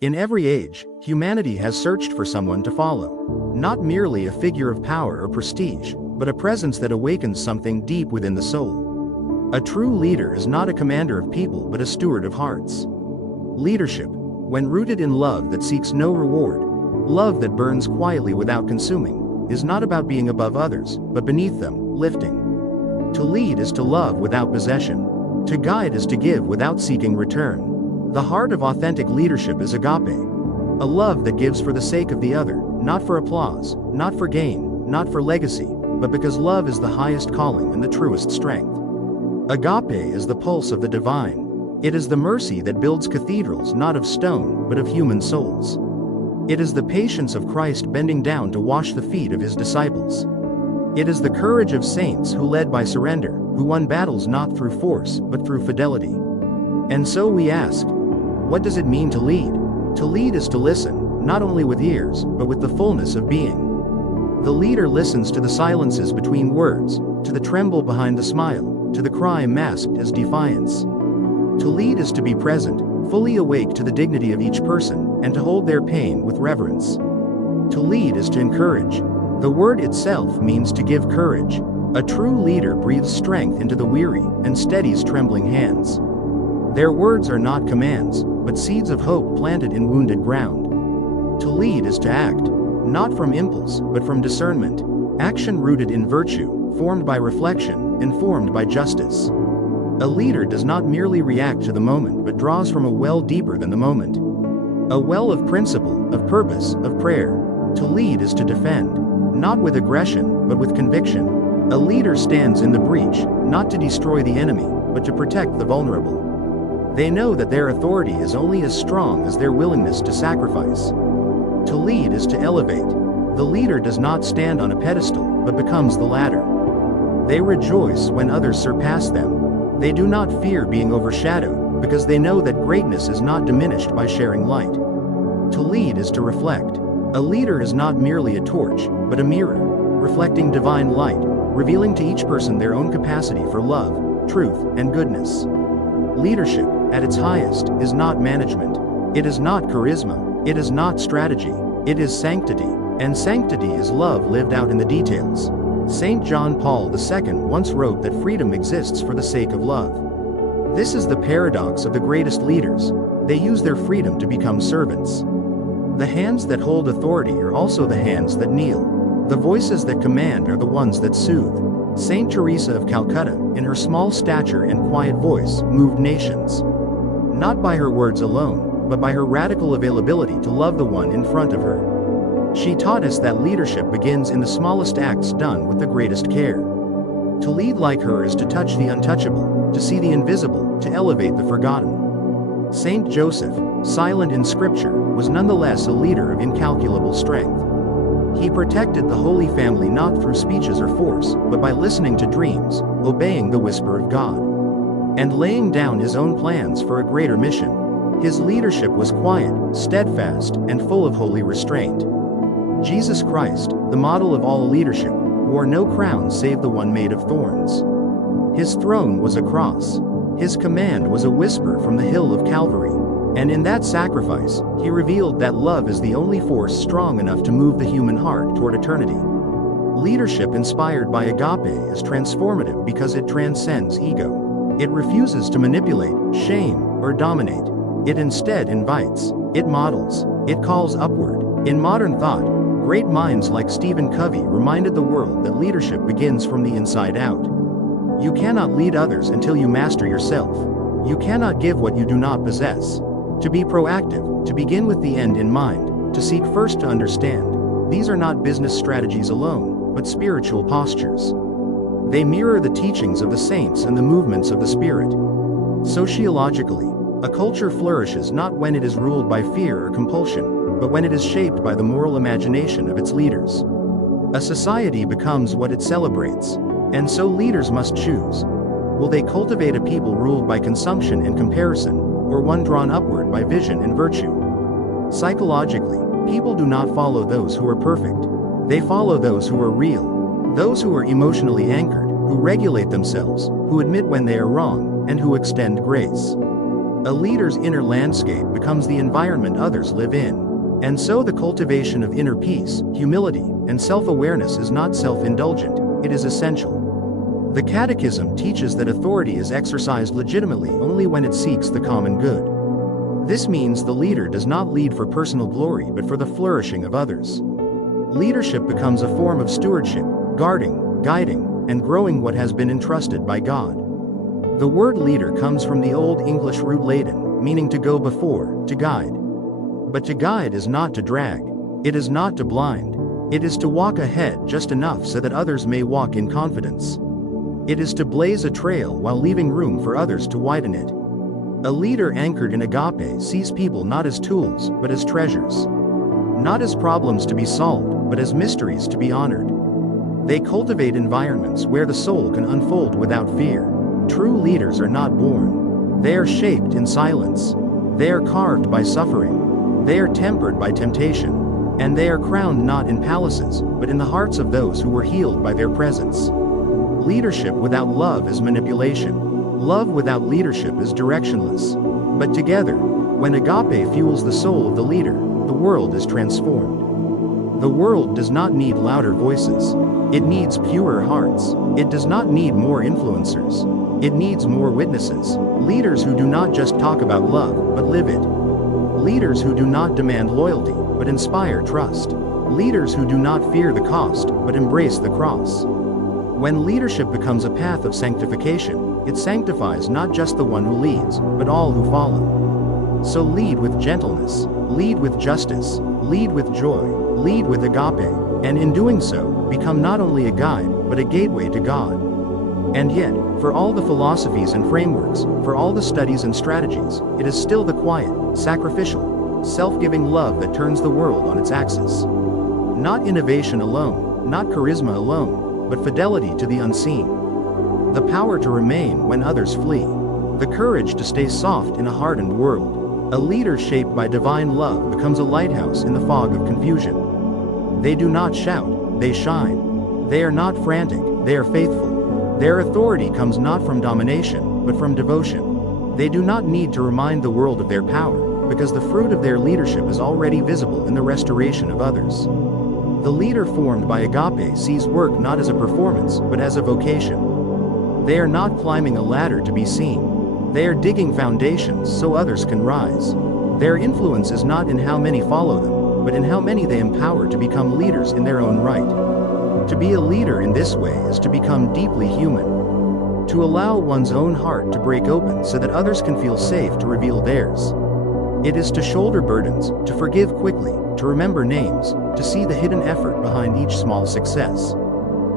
In every age, humanity has searched for someone to follow. Not merely a figure of power or prestige, but a presence that awakens something deep within the soul. A true leader is not a commander of people but a steward of hearts. Leadership, when rooted in love that seeks no reward, love that burns quietly without consuming, is not about being above others, but beneath them, lifting. To lead is to love without possession. To guide is to give without seeking return. The heart of authentic leadership is agape, a love that gives for the sake of the other, not for applause, not for gain, not for legacy, but because love is the highest calling and the truest strength. Agape is the pulse of the divine. It is the mercy that builds cathedrals not of stone, but of human souls. It is the patience of Christ bending down to wash the feet of his disciples. It is the courage of saints who led by surrender, who won battles not through force, but through fidelity. And so we ask, what does it mean to lead? To lead is to listen, not only with ears, but with the fullness of being. The leader listens to the silences between words, to the tremble behind the smile, to the cry masked as defiance. To lead is to be present, fully awake to the dignity of each person, and to hold their pain with reverence. To lead is to encourage. The word itself means to give courage. A true leader breathes strength into the weary and steadies trembling hands. Their words are not commands, but seeds of hope planted in wounded ground. To lead is to act, not from impulse, but from discernment. Action rooted in virtue, formed by reflection, informed by justice. A leader does not merely react to the moment but draws from a well deeper than the moment. A well of principle, of purpose, of prayer. To lead is to defend, not with aggression, but with conviction. A leader stands in the breach, not to destroy the enemy, but to protect the vulnerable. They know that their authority is only as strong as their willingness to sacrifice. To lead is to elevate. The leader does not stand on a pedestal, but becomes the ladder. They rejoice when others surpass them. They do not fear being overshadowed, because they know that greatness is not diminished by sharing light. To lead is to reflect. A leader is not merely a torch, but a mirror, reflecting divine light, revealing to each person their own capacity for love, truth, and goodness. Leadership, at its highest, is not management. It is not charisma. It is not strategy. It is sanctity. And sanctity is love lived out in the details. St. John Paul II once wrote that freedom exists for the sake of love. This is the paradox of the greatest leaders. They use their freedom to become servants. The hands that hold authority are also the hands that kneel. The voices that command are the ones that soothe. Saint Teresa of Calcutta, in her small stature and quiet voice, moved nations. Not by her words alone, but by her radical availability to love the one in front of her. She taught us that leadership begins in the smallest acts done with the greatest care. To lead like her is to touch the untouchable, to see the invisible, to elevate the forgotten. Saint Joseph, silent in Scripture, was nonetheless a leader of incalculable strength. He protected the Holy Family not through speeches or force, but by listening to dreams, obeying the whisper of God, and laying down his own plans for a greater mission. His leadership was quiet, steadfast, and full of holy restraint. Jesus Christ, the model of all leadership, wore no crown save the one made of thorns. His throne was a cross. His command was a whisper from the hill of Calvary. And in that sacrifice, he revealed that love is the only force strong enough to move the human heart toward eternity. Leadership inspired by agape is transformative because it transcends ego. It refuses to manipulate, shame, or dominate. It instead invites. It models. It calls upward. In modern thought, great minds like Stephen Covey reminded the world that leadership begins from the inside out. You cannot lead others until you master yourself. You cannot give what you do not possess. To be proactive, to begin with the end in mind, to seek first to understand. These are not business strategies alone, but spiritual postures. They mirror the teachings of the saints and the movements of the Spirit. Sociologically, a culture flourishes not when it is ruled by fear or compulsion, but when it is shaped by the moral imagination of its leaders. A society becomes what it celebrates, and so leaders must choose. Will they cultivate a people ruled by consumption and comparison, or one drawn upward by vision and virtue? Psychologically, people do not follow those who are perfect. They follow those who are real, those who are emotionally anchored, who regulate themselves, who admit when they are wrong, and who extend grace. A leader's inner landscape becomes the environment others live in. And so the cultivation of inner peace, humility, and self-awareness is not self-indulgent, it is essential. The Catechism teaches that authority is exercised legitimately only when it seeks the common good. This means the leader does not lead for personal glory but for the flourishing of others. Leadership becomes a form of stewardship, guarding, guiding, and growing what has been entrusted by God. The word leader comes from the Old English root laden, meaning to go before, to guide. But to guide is not to drag. It is not to blind. It is to walk ahead just enough so that others may walk in confidence. It is to blaze a trail while leaving room for others to widen it. A leader anchored in agape sees people not as tools but as treasures. Not as problems to be solved, but as mysteries to be honored. They cultivate environments where the soul can unfold without fear. True leaders are not born. They are shaped in silence. They are carved by suffering. They are tempered by temptation. And they are crowned not in palaces, but in the hearts of those who were healed by their presence. Leadership without love is manipulation. Love without leadership is directionless. But together, when agape fuels the soul of the leader, the world is transformed. The world does not need louder voices. It needs purer hearts. It does not need more influencers. It needs more witnesses. Leaders who do not just talk about love, but live it. Leaders who do not demand loyalty, but inspire trust. Leaders who do not fear the cost, but embrace the cross. When leadership becomes a path of sanctification, it sanctifies not just the one who leads, but all who follow. So lead with gentleness, lead with justice, lead with joy, lead with agape, and in doing so, become not only a guide, but a gateway to God. And yet, for all the philosophies and frameworks, for all the studies and strategies, it is still the quiet, sacrificial, self-giving love that turns the world on its axis. Not innovation alone, not charisma alone, but fidelity to the unseen. The power to remain when others flee. The courage to stay soft in a hardened world. A leader shaped by divine love becomes a lighthouse in the fog of confusion. They do not shout, they shine. They are not frantic, they are faithful. Their authority comes not from domination, but from devotion. They do not need to remind the world of their power, because the fruit of their leadership is already visible in the restoration of others. The leader formed by agape sees work not as a performance, but as a vocation. They are not climbing a ladder to be seen. They are digging foundations so others can rise. Their influence is not in how many follow them, but in how many they empower to become leaders in their own right. To be a leader in this way is to become deeply human. To allow one's own heart to break open so that others can feel safe to reveal theirs. It is to shoulder burdens, to forgive quickly, to remember names, to see the hidden effort behind each small success.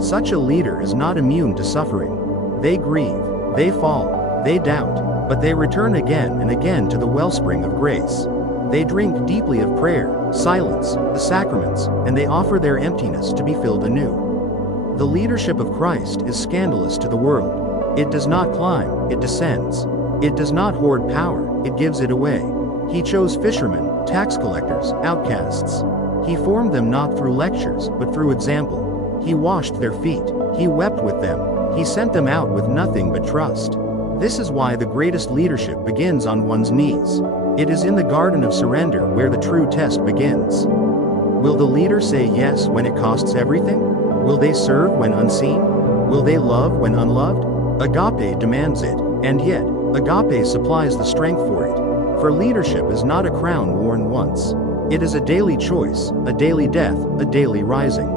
Such a leader is not immune to suffering. They grieve, they fall, they doubt, but they return again and again to the wellspring of grace. They drink deeply of prayer, silence, the sacraments, and they offer their emptiness to be filled anew. The leadership of Christ is scandalous to the world. It does not climb, it descends. It does not hoard power, it gives it away. He chose fishermen, tax collectors, outcasts. He formed them not through lectures, but through example. He washed their feet. He wept with them. He sent them out with nothing but trust. This is why the greatest leadership begins on one's knees. It is in the garden of surrender where the true test begins. Will the leader say yes when it costs everything? Will they serve when unseen? Will they love when unloved? Agape demands it, and yet, agape supplies the strength for it. For leadership is not a crown worn once. It is a daily choice, a daily death, a daily rising.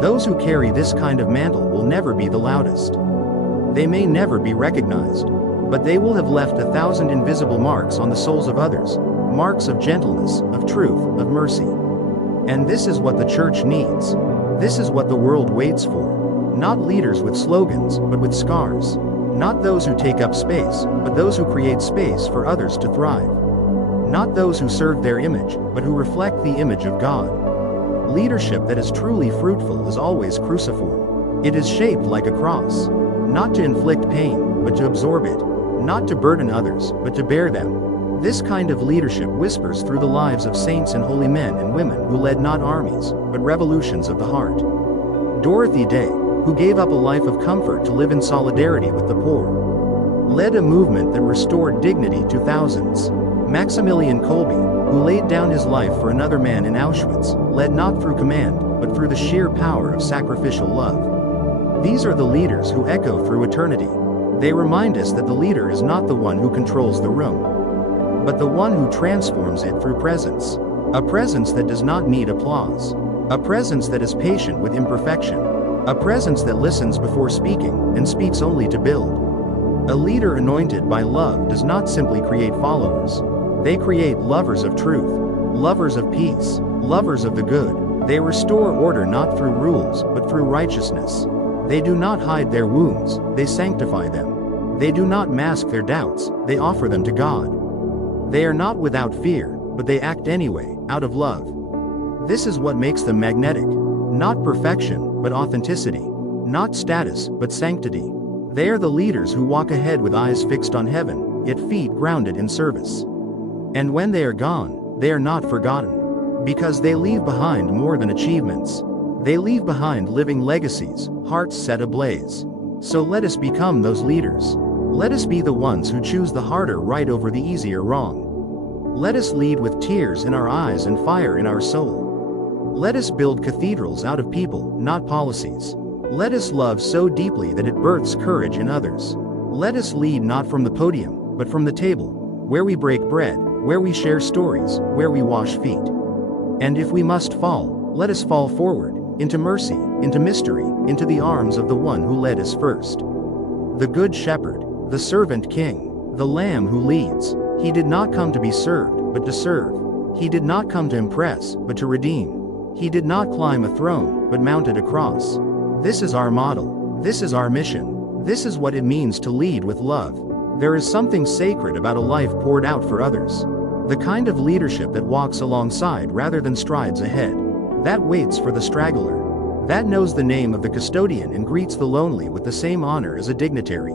Those who carry this kind of mantle will never be the loudest. They may never be recognized, but they will have left 1,000 invisible marks on the souls of others, marks of gentleness, of truth, of mercy. And this is what the church needs. This is what the world waits for. Not leaders with slogans, but with scars. Not those who take up space, but those who create space for others to thrive. Not those who serve their image, but who reflect the image of God. Leadership that is truly fruitful is always cruciform. It is shaped like a cross. Not to inflict pain, but to absorb it. Not to burden others, but to bear them. This kind of leadership whispers through the lives of saints and holy men and women who led not armies, but revolutions of the heart. Dorothy Day, who gave up a life of comfort to live in solidarity with the poor. led a movement that restored dignity to thousands. Maximilian Kolbe, who laid down his life for another man in Auschwitz, led not through command, but through the sheer power of sacrificial love. These are the leaders who echo through eternity. They remind us that the leader is not the one who controls the room, but the one who transforms it through presence. A presence that does not need applause. A presence that is patient with imperfection. A presence that listens before speaking, and speaks only to build. A leader anointed by love does not simply create followers. They create lovers of truth, lovers of peace, lovers of the good. They restore order not through rules, but through righteousness. They do not hide their wounds, they sanctify them. They do not mask their doubts, they offer them to God. They are not without fear, but they act anyway, out of love. This is what makes them magnetic. Not perfection, but authenticity. Not status, but sanctity. They are the leaders who walk ahead with eyes fixed on heaven, yet feet grounded in service. And when they are gone, they are not forgotten. Because they leave behind more than achievements. They leave behind living legacies, hearts set ablaze. So let us become those leaders. Let us be the ones who choose the harder right over the easier wrong. Let us lead with tears in our eyes and fire in our soul. Let us build cathedrals out of people, not policies. Let us love so deeply that it births courage in others. Let us lead not from the podium, but from the table, where we break bread, where we share stories, where we wash feet. And if we must fall, let us fall forward, into mercy, into mystery, into the arms of the one who led us first. The Good Shepherd, the Servant King, the Lamb who leads. He did not come to be served, but to serve. He did not come to impress, but to redeem. He did not climb a throne, but mounted a cross. This is our model. This is our mission. This is what it means to lead with love. There is something sacred about a life poured out for others. The kind of leadership that walks alongside rather than strides ahead. That waits for the straggler. That knows the name of the custodian and greets the lonely with the same honor as a dignitary.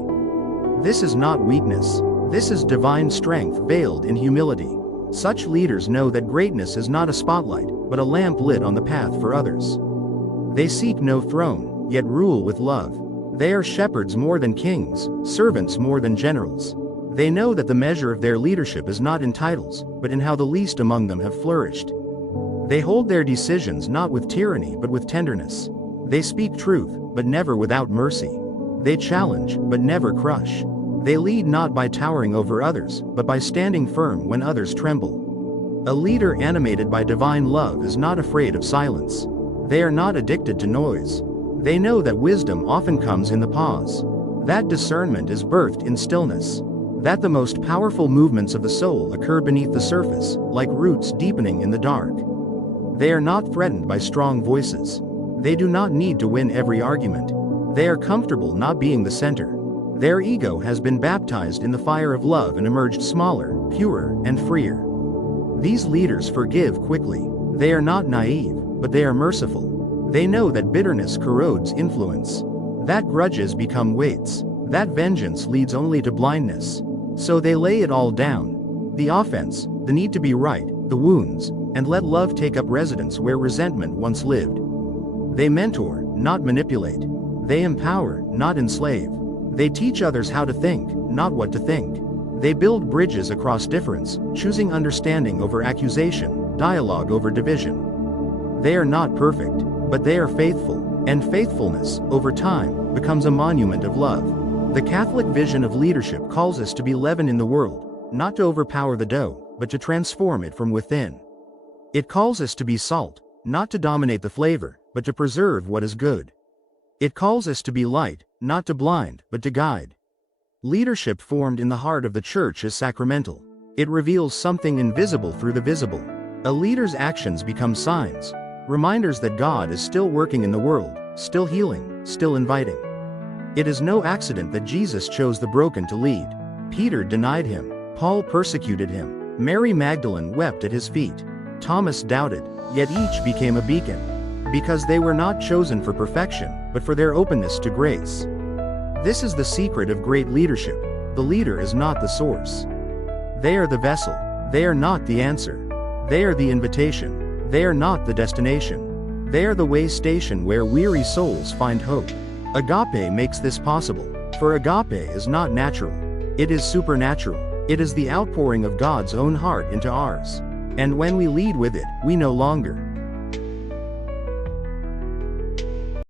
This is not weakness. This is divine strength veiled in humility. Such leaders know that greatness is not a spotlight, but a lamp lit on the path for others. They seek no throne, yet rule with love. They are shepherds more than kings, servants more than generals. They know that the measure of their leadership is not in titles, but in how the least among them have flourished. They hold their decisions not with tyranny but with tenderness. They speak truth, but never without mercy. They challenge, but never crush. They lead not by towering over others, but by standing firm when others tremble. A leader animated by divine love is not afraid of silence. They are not addicted to noise. They know that wisdom often comes in the pause. That discernment is birthed in stillness. That the most powerful movements of the soul occur beneath the surface, like roots deepening in the dark. They are not threatened by strong voices. They do not need to win every argument. They are comfortable not being the center. Their ego has been baptized in the fire of love and emerged smaller, purer, and freer. These leaders forgive quickly. They are not naive, but they are merciful. They know that bitterness corrodes influence. That grudges become weights. That vengeance leads only to blindness. So they lay it all down. The offense, the need to be right, the wounds, and let love take up residence where resentment once lived. They mentor, not manipulate. They empower, not enslave. They teach others how to think, not what to think. They build bridges across difference, choosing understanding over accusation, dialogue over division. They are not perfect, but they are faithful, and faithfulness, over time, becomes a monument of love. The Catholic vision of leadership calls us to be leaven in the world, not to overpower the dough, but to transform it from within. It calls us to be salt, not to dominate the flavor, but to preserve what is good. It calls us to be light, not to blind, but to guide. Leadership formed in the heart of the church is sacramental. It reveals something invisible through the visible. A leader's actions become signs, reminders that God is still working in the world, still healing, still inviting. It is no accident that Jesus chose the broken to lead. Peter denied him. Paul persecuted him. Mary Magdalene wept at his feet. Thomas doubted, yet each became a beacon. Because they were not chosen for perfection, but for their openness to grace. This is the secret of great leadership. The leader is not the source. They are the vessel. They are not the answer. They are the invitation. They are not the destination. They are the way station where weary souls find hope. Agape makes this possible, for agape is not natural. It is supernatural. It is the outpouring of God's own heart into ours. And when we lead with it, we no longer